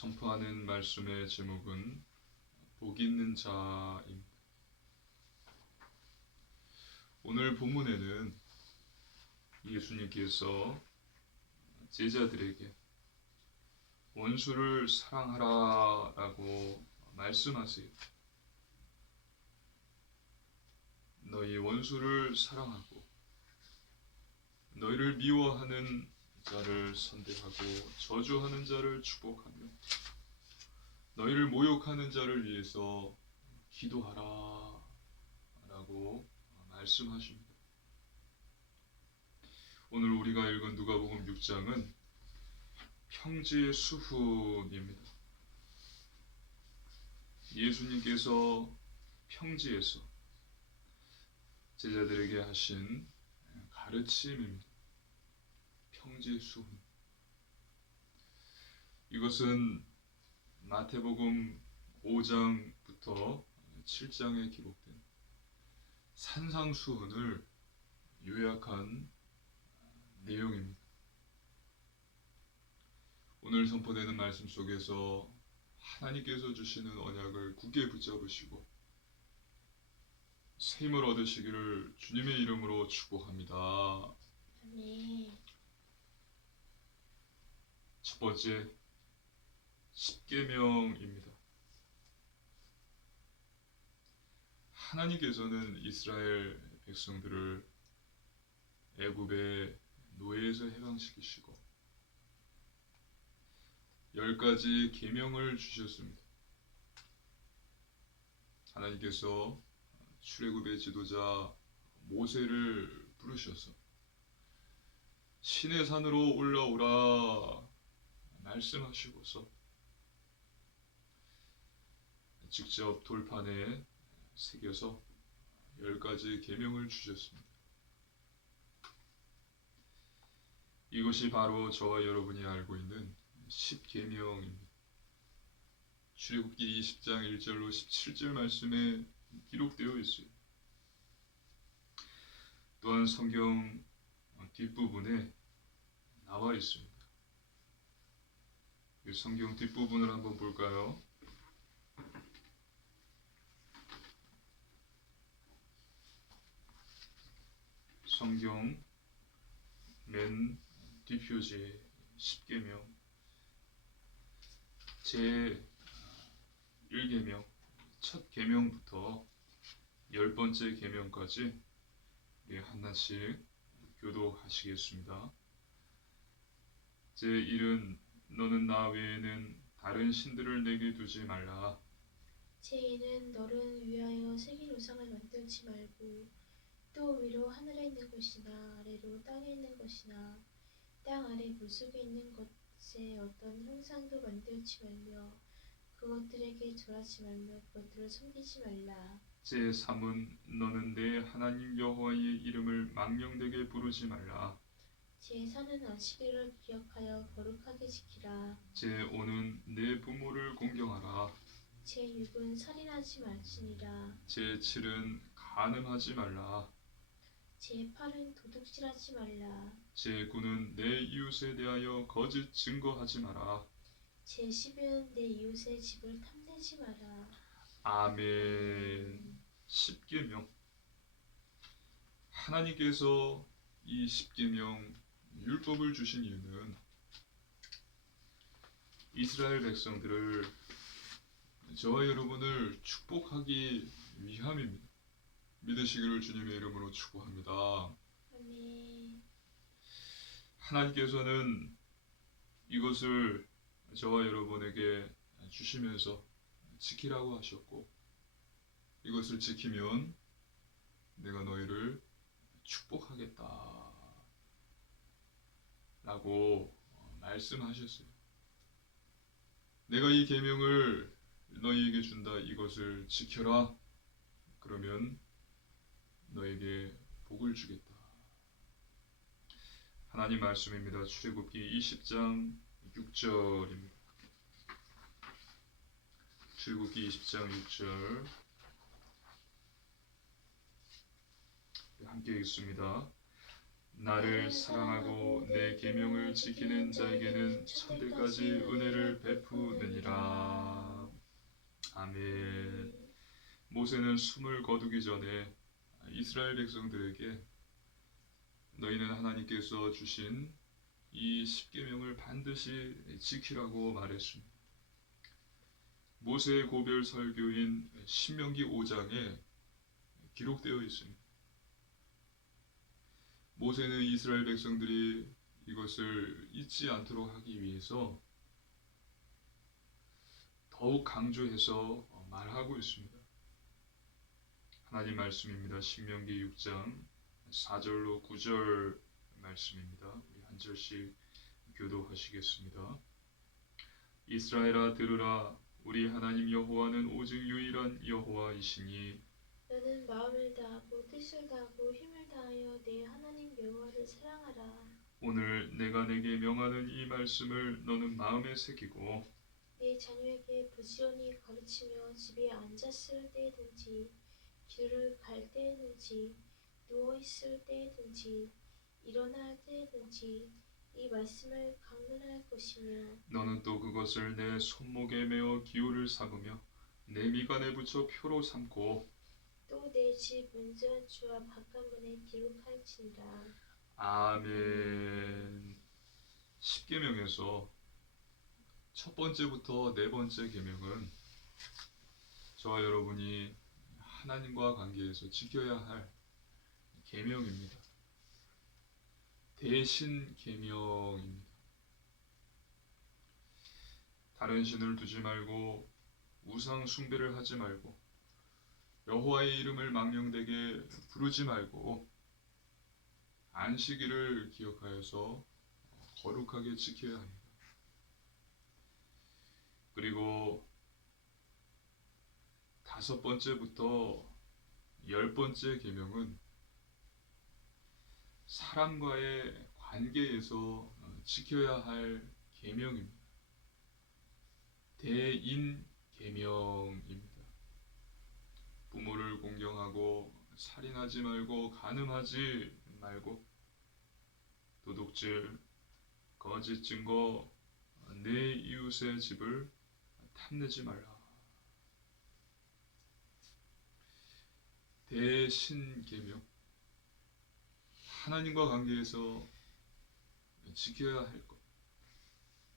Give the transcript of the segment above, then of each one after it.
선포하는 말씀의 제목은 복 있는 자입니다. 오늘 본문에는 예수님께서 제자들에게 원수를 사랑하라라고 말씀하세요. 너희 원수를 사랑하고 너희를 미워하는 자를 선대하고 저주하는 자를 축복하며 너희를 모욕하는 자를 위해서 기도하라 라고 말씀하십니다. 오늘 우리가 읽은 누가복음 6장은 평지의 수훈입니다. 예수님께서 평지에서 제자들에게 하신 가르침입니다. 평지의 수훈. 이것은 마태복음 5장부터 7장에 기록된 산상수훈을 요약한 내용입니다. 오늘 선포되는 말씀 속에서 하나님께서 주시는 언약을 굳게 붙잡으시고 새 힘을 얻으시기를 주님의 이름으로 축복합니다. 아멘. 첫 번째, 십계명입니다. 하나님께서는 이스라엘 백성들을 애굽의 노예에서 해방시키시고 10가지 계명을 주셨습니다. 하나님께서 출애굽의 지도자 모세를 부르셔서 신의 산으로 올라오라 말씀하시고서 직접 돌판에 새겨서 10가지 계명을 주셨습니다. 이것이 바로 저와 여러분이 알고 있는 십계명입니다. 출애굽기 20장 1절로 17절 말씀에 기록되어 있어요. 또한 성경 뒷부분에 나와 있습니다. 성경 뒷부분을 한번 볼까요? 성경 맨 뒷표지에 십계명 제 1계명 첫 계명부터 10번째 계명까지 하나씩 교도하시겠습니다. 제 1은 너는 나 외에는 다른 신들을 내게 두지 말라. 제 2는 너를 위하여 새긴 우상을 만들지 말고 또 위로 하늘에 있는 것이나 아래로 땅에 있는 것이나 땅 아래 물속에 있는 것에 어떤 형상도 만들지 말며 그것들에게 절하지 말며 그것들을 섬기지 말라. 제 3은 너는 내 하나님 여호와의 이름을 망령되게 부르지 말라. 제 4는 안식일을 기억하여 거룩하게 지키라. 제 5는 내 부모를 공경하라. 제 6은 살인하지 말지니라. 제 7은 간음하지 말라. 제 8은 도둑질하지 말라. 제 9는 내 이웃에 대하여 거짓 증거하지 마라. 제 10은 내 이웃의 집을 탐내지 마라. 아멘. 십계명. 하나님께서 이 십계명 율법을 주신 이유는 이스라엘 백성들을 저와 여러분을 축복하기 위함입니다. 믿으시기를 주님의 이름으로 축복합니다. 아멘. 하나님께서는 이것을 저와 여러분에게 주시면서 지키라고 하셨고 이것을 지키면 내가 너희를 축복하겠다 라고 말씀하셨어요. 내가 이 계명을 너희에게 준다. 이것을 지켜라. 그러면 너에게 복을 주겠다. 하나님 말씀입니다. 출애굽기 20장 6절입니다. 출애굽기 20장 6절 함께 읽습니다. 나를 사랑하고 내 계명을 지키는 자에게는 천대까지 은혜를 베푸느니라. 아멘. 모세는 숨을 거두기 전에 이스라엘 백성들에게 너희는 하나님께서 주신 이 십계명을 반드시 지키라고 말했습니다. 모세의 고별 설교인 신명기 5장에 기록되어 있습니다. 모세는 이스라엘 백성들이 이것을 잊지 않도록 하기 위해서 더욱 강조해서 말하고 있습니다. 하나님 말씀입니다. 신명기 6장 4절로 9절 말씀입니다. 우리 한 절씩 교도하시겠습니다. 이스라엘아 들으라. 우리 하나님 여호와는 오직 유일한 여호와이시니 너는 마음을 다하고 뜻을 다하고 힘을 다하여 내 하나님 여호와를 사랑하라. 오늘 내가 내게 명하는 이 말씀을 너는 마음에 새기고 내 자녀에게 부지런히 가르치며 집에 앉았을 때든지 길을 갈 때든지 누워 있을 때든지 일어날 때든지 이 말씀을 강론할 것이며 너는 또 그것을 내 손목에 메어 기호를 삼으며 내 미간에 붙여 표로 삼고 또 내 집 문전주와 바깥문에 기록할지니라. 아멘. 십계명에서 첫 번째부터 네 번째 계명은 저와 여러분이 하나님과 관계에서 지켜야 할 계명입니다. 대신 계명입니다. 다른 신을 두지 말고 우상 숭배를 하지 말고 여호와의 이름을 망령되게 부르지 말고 안식일을 기억하여서 거룩하게 지켜야 합니다. 그리고 5번째부터 10번째 계명은 사람과의 관계에서 지켜야 할 계명입니다. 대인 계명입니다. 부모를 공경하고 살인하지 말고 간음하지 말고 도둑질, 거짓 증거, 내 이웃의 집을 탐내지 말라. 대신계명, 하나님과 관계에서 지켜야 할 것.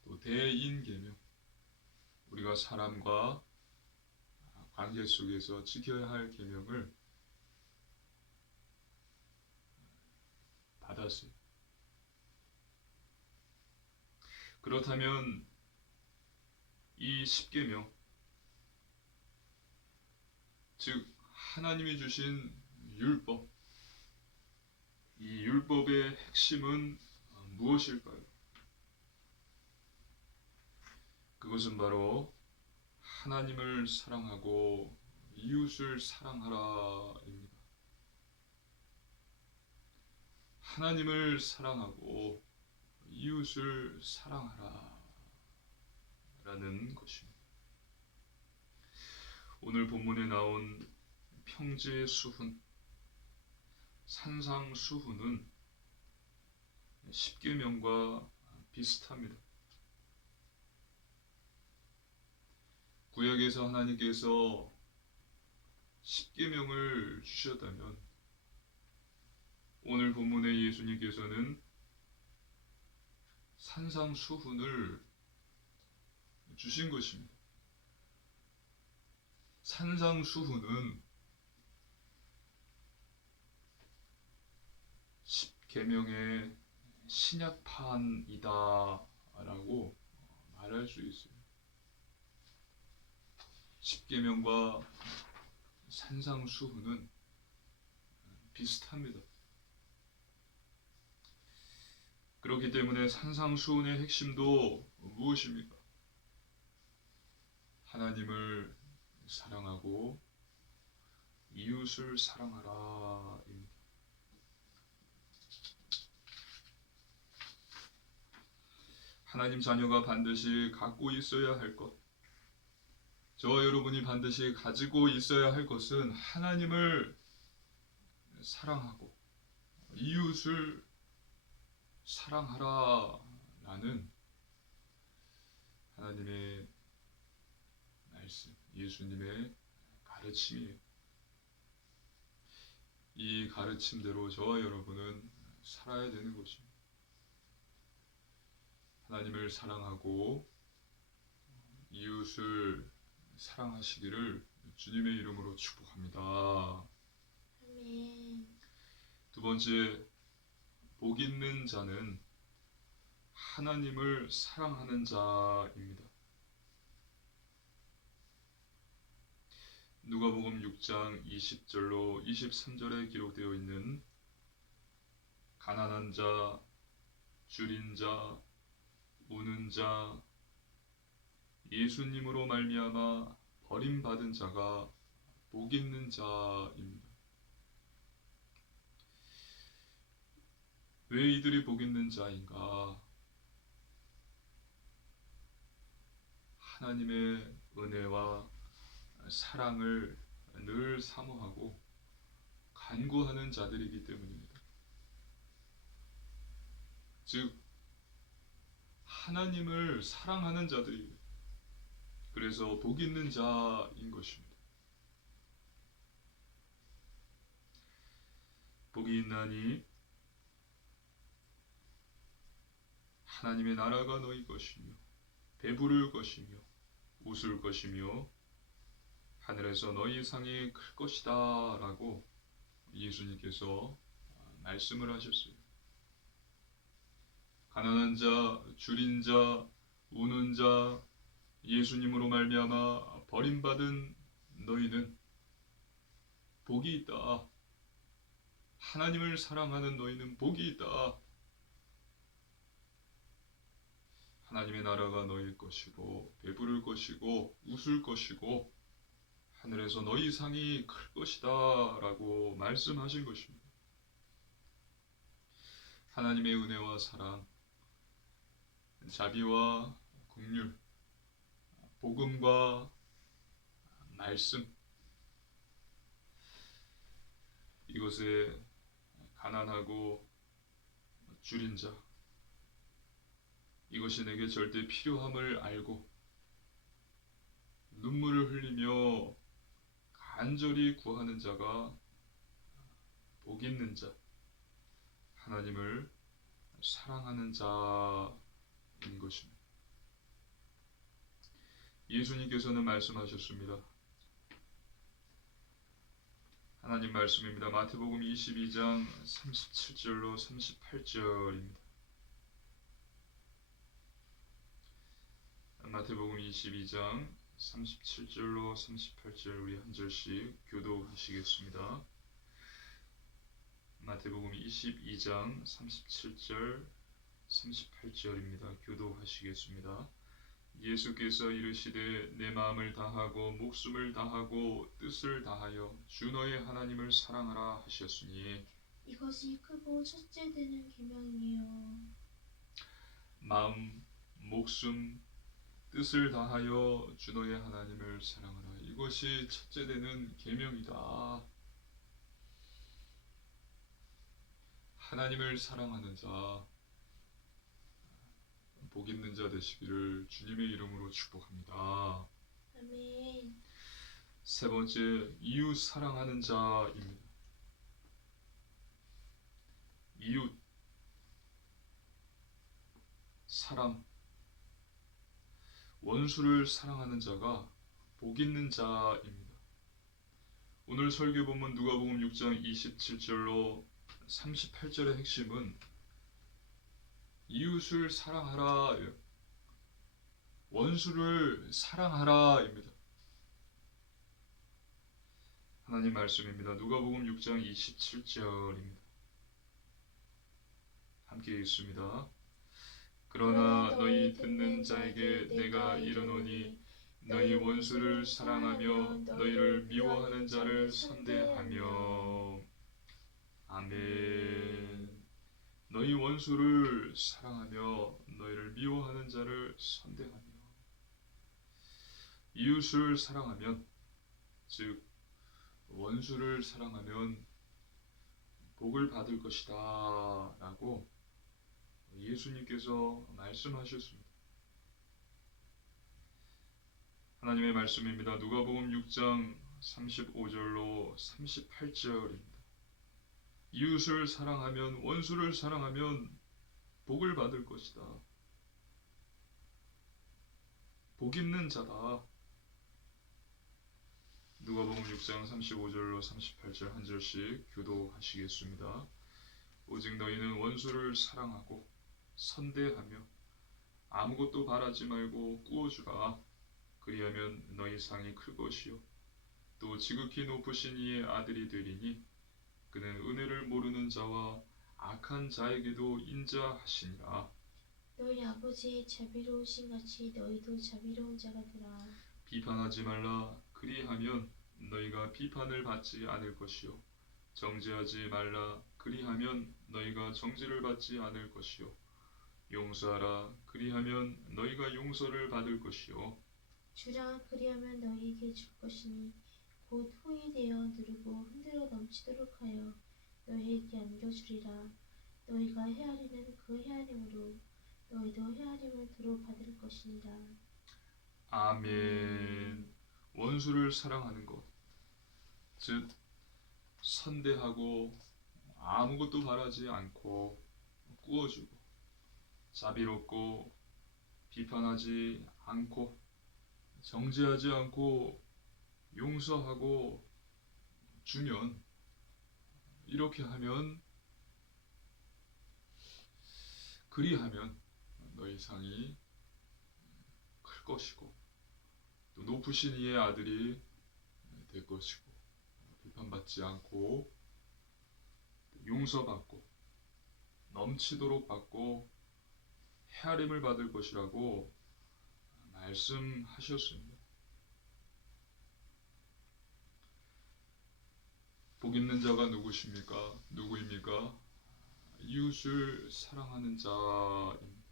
또 대인계명, 우리가 사람과 관계 속에서 지켜야 할 계명을 받았어요. 그렇다면 이 십계명, 즉 하나님이 주신 율법, 이 율법의 핵심은 무엇일까요? 그것은 바로 하나님을 사랑하고 이웃을 사랑하라입니다. 하나님을 사랑하고 이웃을 사랑하라 라는 것입니다. 오늘 본문에 나온 평지수훈, 산상수훈은 십계명과 비슷합니다. 구약에서 하나님께서 십계명을 주셨다면 오늘 본문의 예수님께서는 산상수훈을 주신 것입니다. 산상수훈은 십계명의 신약판이다 라고 말할 수 있어요. 십계명과 산상수훈은 비슷합니다. 그렇기 때문에 산상수훈의 핵심도 무엇입니까? 하나님을 사랑하고 이웃을 사랑하라입니다. 하나님 자녀가 반드시 갖고 있어야 할 것, 저와 여러분이 반드시 가지고 있어야 할 것은 하나님을 사랑하고 이웃을 사랑하라라는 하나님의 말씀, 예수님의 가르침이에요. 이 가르침대로 저와 여러분은 살아야 되는 것입니다. 하나님을 사랑하고 이웃을 사랑하시기를 주님의 이름으로 축복합니다. 아멘. 두 번째, 복 있는 자는 하나님을 사랑하는 자입니다. 누가복음 6장 20절로 23절에 기록되어 있는 가난한 자, 줄인 자, 우는 자, 예수님으로 말미암아 버림받은 자가 복 있는 자입니다. 왜 이들이 복 있는 자인가? 하나님의 은혜와 사랑을 늘 사모하고 간구하는 자들이기 때문입니다. 즉 하나님을 사랑하는 자들이에요. 그래서 복 있는 자인 것입니다. 복이 있나니 하나님의 나라가 너희 것이며 배부를 것이며 웃을 것이며 하늘에서 너희 상이 클 것이다 라고 예수님께서 말씀을 하셨어요. 가난한 자, 줄인 자, 우는 자, 예수님으로 말미암아 버림받은 너희는 복이 있다. 하나님을 사랑하는 너희는 복이 있다. 하나님의 나라가 너희 것이고 배부를 것이고 웃을 것이고 하늘에서 너희 상이 클 것이다 라고 말씀하신 것입니다. 하나님의 은혜와 사랑, 자비와 긍휼, 복음과 말씀, 이것에 가난하고 줄인 자, 이것이 내게 절대 필요함을 알고 눈물을 흘리며 간절히 구하는 자가 복 있는 자, 하나님을 사랑하는 자인 것입니다. 예수님께서는 말씀하셨습니다. 하나님 말씀입니다. 마태복음 22장 37절로 38절입니다. 마태복음 22장 37절로 38절 우리 한 절씩 교도하시겠습니다. 마태복음 22장 37절 38절입니다. 교도하시겠습니다. 예수께서 이르시되 내 마음을 다하고 목숨을 다하고 뜻을 다하여 주 너의 하나님을 사랑하라 하셨으니 이것이 크고 첫째 되는 계명이요. 마음, 목숨, 뜻을 다하여 주 너의 하나님을 사랑하라. 이것이 첫째 되는 계명이다. 하나님을 사랑하는 자, 복 있는 자 되시기를 주님의 이름으로 축복합니다. 아멘. 세 번째, 이웃 사랑하는 자입니다. 이웃, 사람, 원수를 사랑하는 자가 복 있는 자입니다. 오늘 설교 본문 누가복음 6장 27절로 38절의 핵심은 이웃을 사랑하라, 원수를 사랑하라입니다. 하나님 말씀입니다. 누가복음 6장 27절입니다. 함께 읽습니다. 그러나 너희 듣는 자에게 내가 이르노니 너희 원수를 사랑하며 너희를 미워하는 자를 선대하며. 아멘. 너희 원수를 사랑하며 너희를 미워하는 자를 선대하며. 이웃을 사랑하면, 즉 원수를 사랑하면 복을 받을 것이다 라고 예수님께서 말씀하셨습니다. 하나님의 말씀입니다. 누가복음 6장 35절로 38절입니다. 이웃을 사랑하면 원수를 사랑하면 복을 받을 것이다. 복 있는 자다. 누가복음 6장 35절로 38절 한 절씩 교독하시겠습니다. 오직 너희는 원수를 사랑하고 선대하며 아무것도 바라지 말고 꾸어주라. 그리하면 너희 상이 클 것이요 또 지극히 높으신 이의 아들이 되리니 그는 은혜를 모르는 자와 악한 자에게도 인자하시니라. 너희 아버지의 자비로우신 같이 너희도 자비로운 자가 되라. 비판하지 말라. 그리하면 너희가 비판을 받지 않을 것이요 정죄하지 말라. 그리하면 너희가 정죄를 받지 않을 것이요 용서하라. 그리하면 너희가 용서를 받을 것이요 주라. 그리하면 너희에게 줄 것이니 곧 후이 되어 누르고 흔들어 넘치도록 하여 너희에게 안겨주리라. 너희가 헤아리는 그 헤아림으로 너희도 헤아림을 도로 받을 것이니라. 아멘. 원수를 사랑하는 것, 즉 선대하고 아무것도 바라지 않고 꾸어주고 자비롭고 비판하지 않고 정죄하지 않고 용서하고 주면, 이렇게 하면, 그리하면 너희 상이 클 것이고 또 높으신 이의 아들이 될 것이고 비판받지 않고 용서받고 넘치도록 받고 헤아림을 받을 것이라고 말씀하셨습니다. 복 있는 자가 누구입니까? 이웃을 사랑하는 자입니다.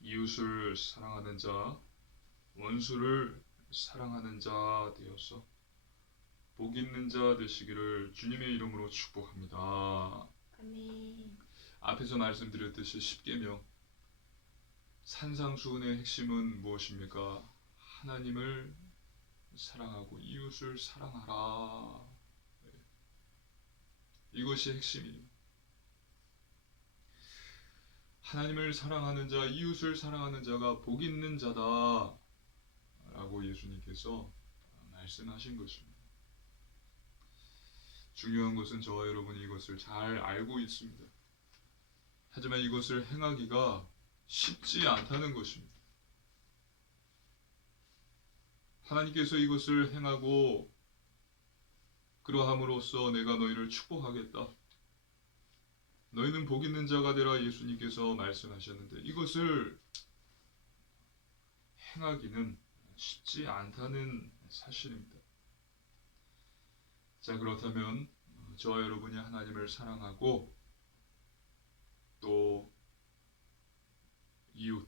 이웃을 사랑하는 자, 원수를 사랑하는 자 되어서 복 있는 자 되시기를 주님의 이름으로 축복합니다. 아멘. 앞에서 말씀드렸듯이 십계명 산상수훈의 핵심은 무엇입니까? 하나님을 사랑하고 이웃을 사랑하라. 이것이 핵심이에요. 하나님을 사랑하는 자, 이웃을 사랑하는 자가 복 있는 자다 라고 예수님께서 말씀하신 것입니다. 중요한 것은 저와 여러분이 이것을 잘 알고 있습니다. 하지만 이것을 행하기가 쉽지 않다는 것입니다. 하나님께서 이것을 행하고 그러함으로써 내가 너희를 축복하겠다, 너희는 복 있는 자가 되라 예수님께서 말씀하셨는데 이것을 행하기는 쉽지 않다는 사실입니다. 자, 그렇다면 저와 여러분이 하나님을 사랑하고 또 이웃,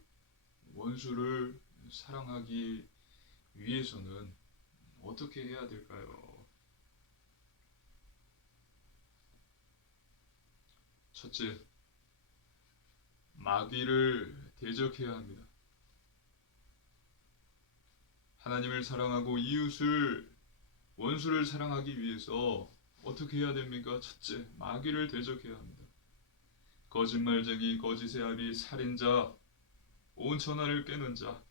원수를 사랑하기 위해서는 어떻게 해야 될까요? 첫째, 마귀를 대적해야 합니다. 하나님을 사랑하고 이웃을, 원수를 사랑하기 위해서 어떻게 해야 됩니까? 첫째, 마귀를 대적해야 합니다. 거짓말쟁이, 거짓의 아비, 살인자, 온 천하를 깨는 자,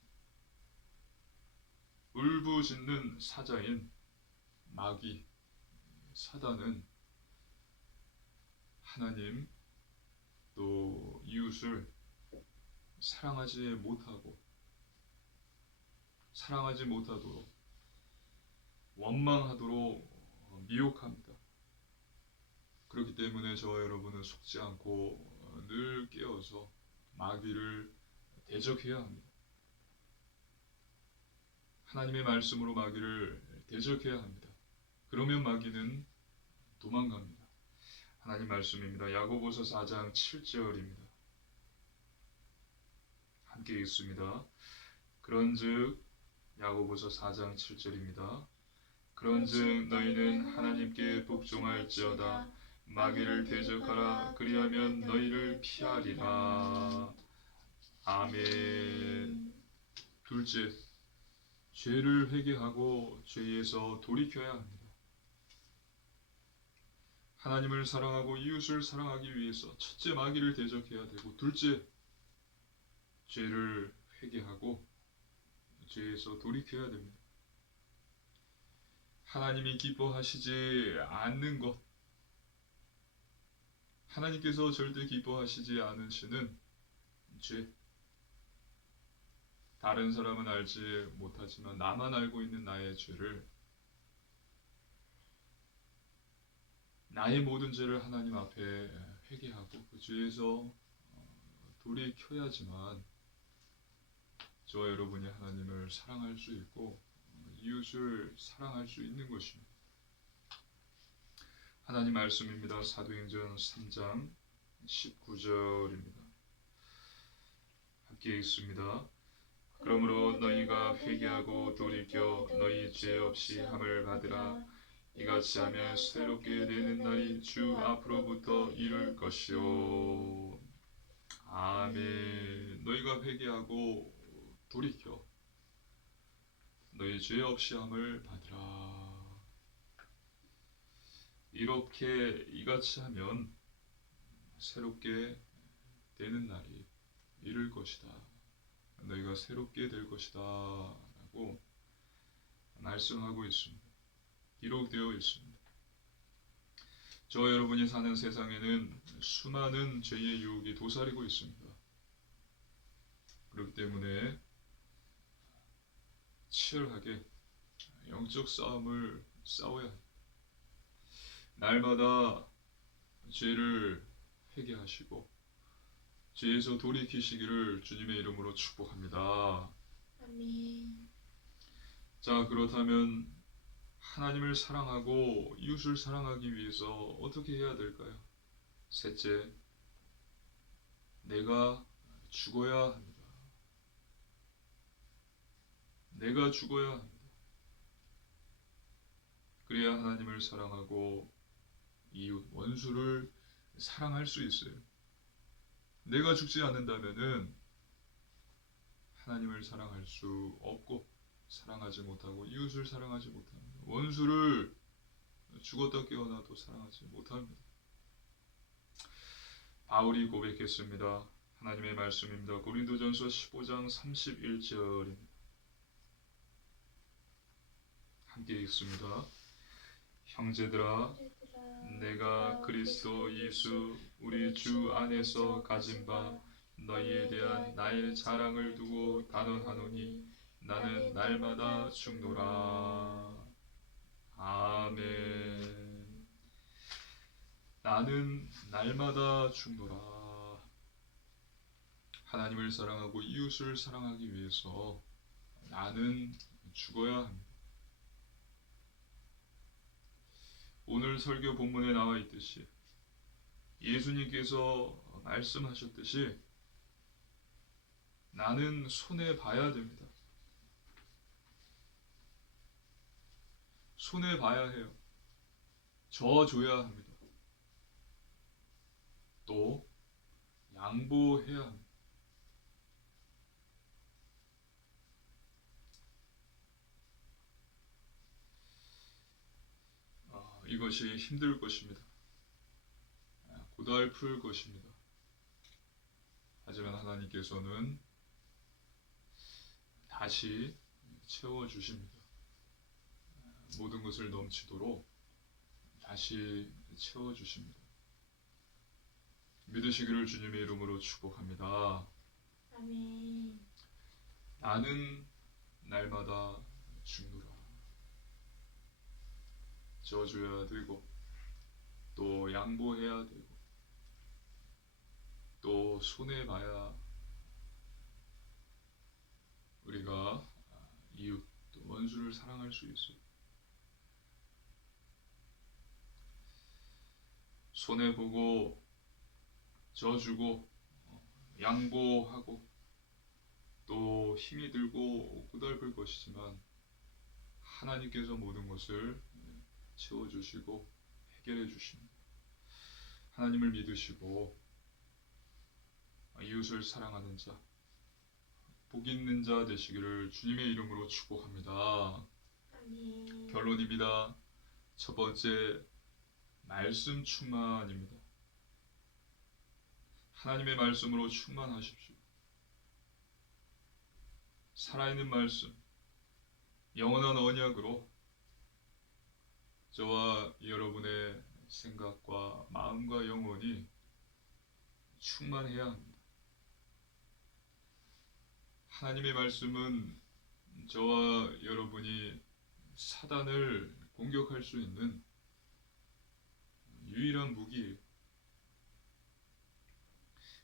울부짖는 사자인 마귀, 사단은 하나님 또 이웃을 사랑하지 못하도록 원망하도록 미혹합니다. 그렇기 때문에 저와 여러분은 속지 않고 늘 깨어서 마귀를 대적해야 합니다. 하나님의 말씀으로 마귀를 대적해야 합니다. 그러면 마귀는 도망갑니다. 하나님 말씀입니다. 야고보서 4장 7절입니다. 함께 읽습니다. 그런즉 야고보서 4장 7절입니다. 그런즉 너희는 하나님께 복종할지어다. 마귀를 대적하라. 그리하면 너희를 피하리라. 아멘. 둘째, 죄를 회개하고 죄에서 돌이켜야 합니다. 하나님을 사랑하고 이웃을 사랑하기 위해서 첫째 마귀를 대적해야 되고, 둘째 죄를 회개하고 죄에서 돌이켜야 됩니다. 하나님이 기뻐하시지 않는 것, 하나님께서 절대 기뻐하시지 않으시는 죄, 다른 사람은 알지 못하지만 나만 알고 있는 나의 죄를, 나의 모든 죄를 하나님 앞에 회개하고 그 죄에서 돌이켜야지만 저와 여러분이 하나님을 사랑할 수 있고 이웃을 사랑할 수 있는 것입니다. 하나님 말씀입니다. 사도행전 3장 19절입니다. 함께 읽습니다. 그러므로 너희가 회개하고 돌이켜 너희 죄 없이 함을 받으라. 이같이 하면 새롭게 되는 날이 주 앞으로부터 이룰 것이요. 아멘. 너희가 회개하고 돌이켜 너희 죄 없이 함을 받으라. 이렇게 이같이 하면 새롭게 되는 날이 이를 것이다. 너희가 새롭게 될 것이다 라고 말씀하고 있습니다. 기록되어 있습니다. 저와 여러분이 사는 세상에는 수많은 죄의 유혹이 도사리고 있습니다. 그렇기 때문에 치열하게 영적 싸움을 싸워야 합니다. 날마다 죄를 회개하시고 죄에서 돌이키시기를 주님의 이름으로 축복합니다. 아멘. 자, 그렇다면 하나님을 사랑하고 이웃을 사랑하기 위해서 어떻게 해야 될까요? 셋째, 내가 죽어야 합니다. 내가 죽어야 합니다. 그래야 하나님을 사랑하고 이웃, 원수를 사랑할 수 있어요. 내가 죽지 않는다면은 하나님을 사랑할 수 없고 사랑하지 못하고 이웃을 사랑하지 못합니다. 원수를 죽었다 깨어나도 사랑하지 못합니다. 바울이 고백했습니다. 하나님의 말씀입니다. 고린도전서 15장 31절입니다. 함께 읽습니다. 형제들아, 내가 그리스도 예수 우리 주 안에서 가진 바 너희에 대한 나의 자랑을 두고 단언하노니 나는 날마다 죽노라. 아멘. 나는 날마다 죽노라. 하나님을 사랑하고 이웃을 사랑하기 위해서 나는 죽어야 합니다. 오늘 설교 본문에 나와 있듯이 예수님께서 말씀하셨듯이 나는 손해 봐야 됩니다. 손해 봐야 해요. 져줘야 합니다. 또 양보해야 합니다. 이것이 힘들 것입니다. 고달플 것입니다. 하지만 하나님께서는 다시 채워주십니다. 모든 것을 넘치도록 다시 채워주십니다. 믿으시기를 주님의 이름으로 축복합니다. 아멘. 나는 날마다 죽노라. 져줘야 되고 또 양보해야 되고 또 손해봐야 우리가 이웃 또 원수를 사랑할 수 있어요. 손해보고 져주고 양보하고 또 힘이 들고 고달플 것이지만 하나님께서 모든 것을 채워주시고 해결해 주십니다. 하나님을 믿으시고 이웃을 사랑하는 자, 복 있는 자 되시기를 주님의 이름으로 축복합니다. 아멘. 결론입니다. 첫 번째, 말씀 충만입니다. 하나님의 말씀으로 충만하십시오. 살아있는 말씀, 영원한 언약으로 저와 여러분의 생각과 마음과 영혼이 충만해야 합니다. 하나님의 말씀은 저와 여러분이 사단을 공격할 수 있는 유일한 무기예요.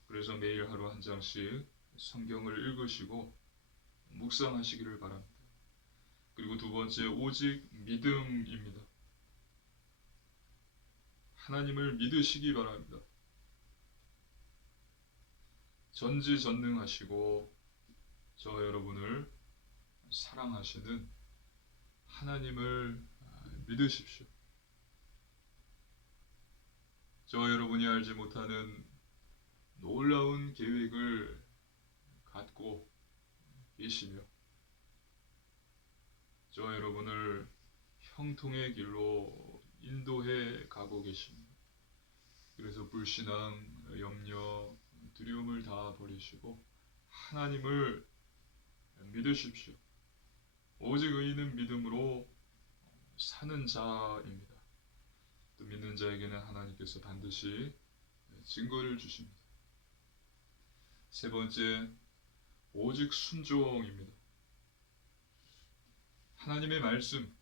그래서 매일 하루 한 장씩 성경을 읽으시고 묵상하시기를 바랍니다. 그리고 두 번째, 오직 믿음입니다. 하나님을 믿으시기 바랍니다. 전지전능하시고 저와 여러분을 사랑하시는 하나님을 믿으십시오. 저와 여러분이 알지 못하는 놀라운 계획을 갖고 계시며 저와 여러분을 형통의 길로 인도해 가고 계십니다. 그래서 불신앙, 염려, 두려움을 다 버리시고 하나님을 믿으십시오. 오직 의인은 믿음으로 사는 자입니다. 또 믿는 자에게는 하나님께서 반드시 증거를 주십니다. 세 번째, 오직 순종입니다. 하나님의 말씀,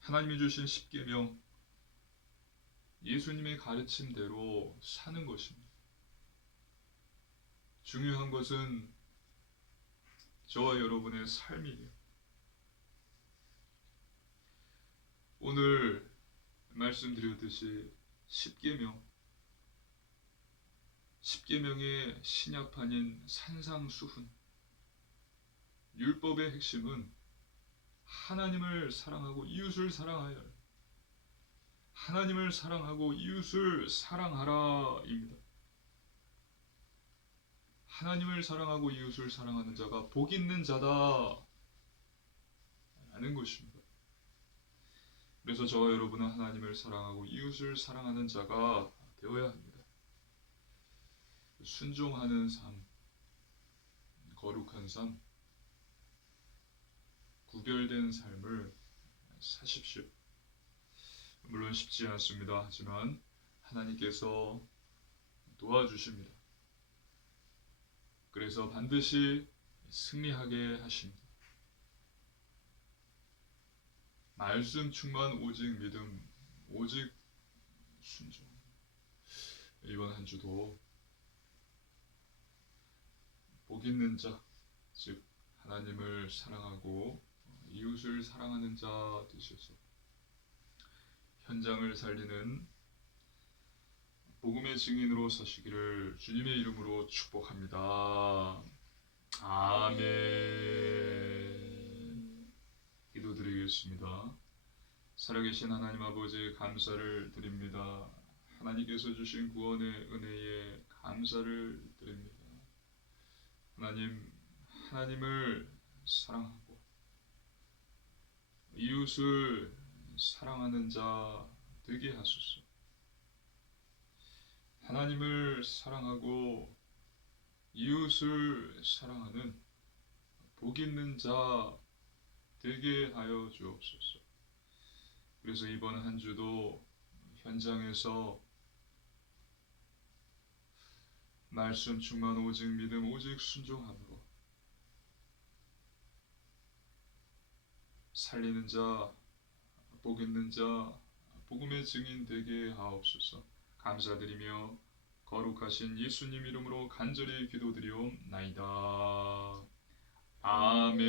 하나님이 주신 십계명, 예수님의 가르침대로 사는 것입니다. 중요한 것은 저와 여러분의 삶이에요. 오늘 말씀드렸듯이 십계명의 신약판인 산상수훈, 율법의 핵심은 하나님을 사랑하고 이웃을 사랑하여라. 하나님을 사랑하고 이웃을 사랑하라입니다. 하나님을 사랑하고 이웃을 사랑하는 자가 복 있는 자다 라는 것입니다. 그래서 저와 여러분은 하나님을 사랑하고 이웃을 사랑하는 자가 되어야 합니다. 순종하는 삶, 거룩한 삶, 구별된 삶을 사십시오. 물론 쉽지 않습니다. 하지만 하나님께서 도와주십니다. 그래서 반드시 승리하게 하십니다. 말씀 충만, 오직 믿음, 오직 순종. 이번 한 주도 복 있는 자, 즉 하나님을 사랑하고 이웃을 사랑하는 자 되셔서 현장을 살리는 복음의 증인으로 서시기를 주님의 이름으로 축복합니다. 아멘. 기도드리겠습니다. 살아계신 하나님 아버지, 감사를 드립니다. 하나님께서 주신 구원의 은혜에 감사를 드립니다. 하나님, 하나님을 사랑하고 이웃을 사랑하는 자 되게 하소서. 하나님을 사랑하고 이웃을 사랑하는 복 있는 자 되게 하여 주옵소서. 그래서 이번 한 주도 현장에서 말씀 충만, 오직 믿음, 오직 순종함으로 살리는 자, 복 있는 자, 복음의 증인 되게 하옵소서. 감사드리며 거룩하신 예수님 이름으로 간절히 기도드리옵나이다. 아멘.